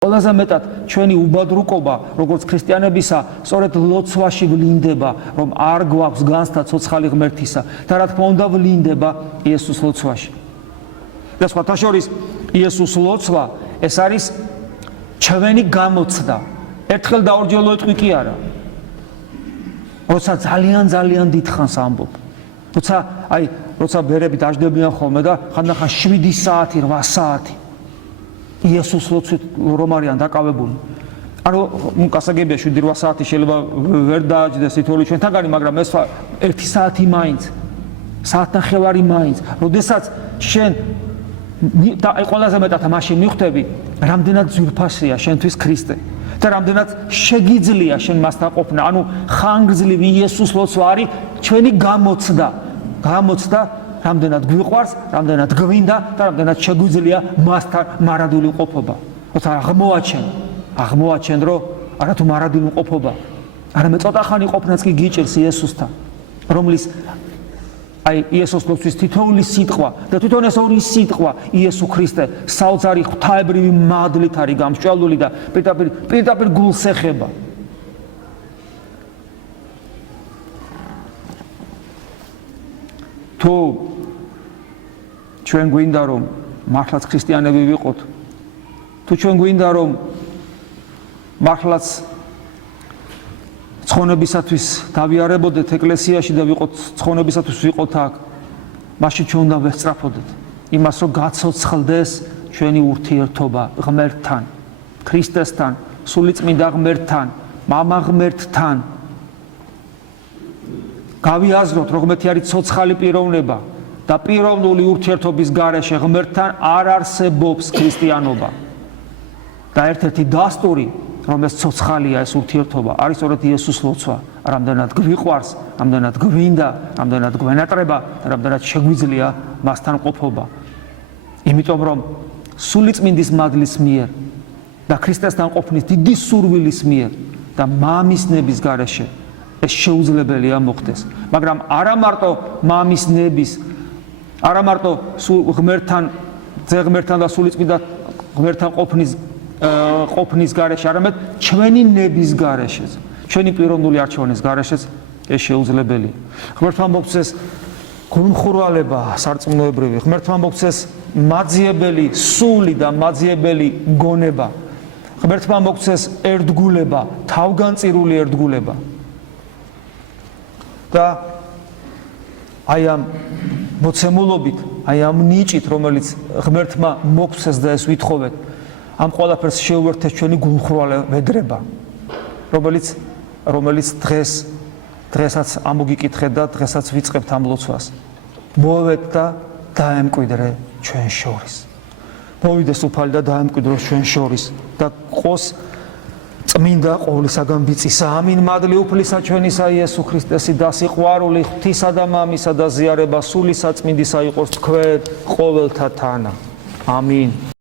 ყველაზე მეტად ჩვენი უბადრუკობა, როგორც ქრისტიანებისა, სწორედ ლოცვაში ვლინდება, რომ არ გვაქვს განცდა ცოცხალი ღმერთისა და რა თქმა უნდა ვლინდება იესოს ლოცვაში. და სხვათა შორის იესოს ლოცვა ეს არის ჩვენი გამოცდა. ერთხელ და ორჯერ ლოცვი კი არა. როცა ძალიან დიდხანს ამბობ. როცა ბერები დაждდებიან ხოლმე და ხანდახან 7 საათი, 8 საათი იესოს ლოცვით რომ არიან დაკავებული. გასაგებია 7-8 საათი შეიძლება ვერ დააჯდეს თითოეული ჩვენთაგანი, მაგრამ ეს 1 საათი მაინც, საათნახევარი მაინც, როდესაც შენ და ყველაზე მეტად მაშინ მიხვდები, რამდენად ძვირფასია შენთვის ქრისტე და რამდენად შეგიძლია შენ მასთან ყოფნა. ხანგრძლივი იესოს ლოცვა არის ჩვენი გამოცდა, რამდენად გვიყვარს, რამდენად გვინდა და რამდენად შეგვიძლია მასთან მარადული ყოფობა. როცა აღმოაჩენ, რომ არათუ მარადული ყოფობა, არამედ ცოტა ხანი ყოფნაც კი გიჭირს იესოსთან, რომლის იესოს ლოცვის თითოეული სიტყვა და თვითონ ეს ორი სიტყვა იესო ქრისტე საოცარი ღვთაებრივი მადლით არის გამსჭვალული და პირდაპირ გულს ეხება. თუ ჩვენ გვინდა რომ მართლაც ქრისტიანები ვიყოთ, თუ ჩვენ გვინდა რომ მართლაც ცხონებისათვის დავიარებოდეთ ეკლესიაში და ცხონებისათვის ვიყოთ აქ, მაშინ ჩვენ უნდა ვესწრაფოდეთ იმას, რომ გაცოცხლდეს ჩვენი ურთიერთობა ღმერთთან, ქრისტესთან, სულიწმინდა ღმერთთან, მამა ღმერთთან. გავიაზროთ, რომ ღმერთი არის ცოცხალი პიროვნება და პიროვნული ურთიერთობის გარეშე ღმერთთან არ არსებობს ქრისტიანობა. და ერთ-ერთი დასტური, რომ ეს ცოცხალია ეს ურთიერთობა, არის სწორედ იესოს ლოცვა. რამდენად გვიყვარს, რამდენად გვინდა, რამდენად გვენატრება და რამდენად შეგვიძლია მასთან ყოფობა. იმიტომ რომ სულიწმინდის მადლის მიერ და ქრისტესთან ყოფნის დიდი სურვილის მიერ და მამის ნების გარეშე ეს შეუძლებელია მოხდეს. მაგრამ არა მარტო მამის ნების, არა მარტო ღმერთთან და სულიწმინდა ღმერთთან ყოფნის გარეშე, არამედ ჩვენი ნების გარეშეც, ჩვენი პიროვნული არჩევანის გარეშეც ეს შეუძლებელია. ღმერთმა მოგცეს გულმხურვალება სარწმუნოებრივი, ღმერთმა მოგცეს მაძიებელი სული და მაძიებელი გონება, ღმერთმა მოგცეს ერთგულება, თავგანწირული ერთგულება. და აი ამ მოცემულობით, აი ამ ნიჭით, რომელიც ღმერთმა მოგცეს და ეს ვითხოვეთ, ამ ყველაფერს შეუერთეს ჩვენი გულმხურვალე ვედრება, რომელიც დღესაც ამოგიკითხეთ და დღესაც ვიწყებთ ამ ლოცვას. მოვეთ და დაემკვიდრე ჩვენ შორის. მოვიდეს უფალი და დაემკვიდროს ჩვენ შორის და ყოს წმინდა ყოვლისაგან ბიწისა. ამინ. მადლი უფლისა ჩვენისა იესო ქრისტესი და სიყვარული ღვთისა და მამისა და ზიარება სული საწმინდისა იყოს თქვენ ყოველთა თანა. ამინ.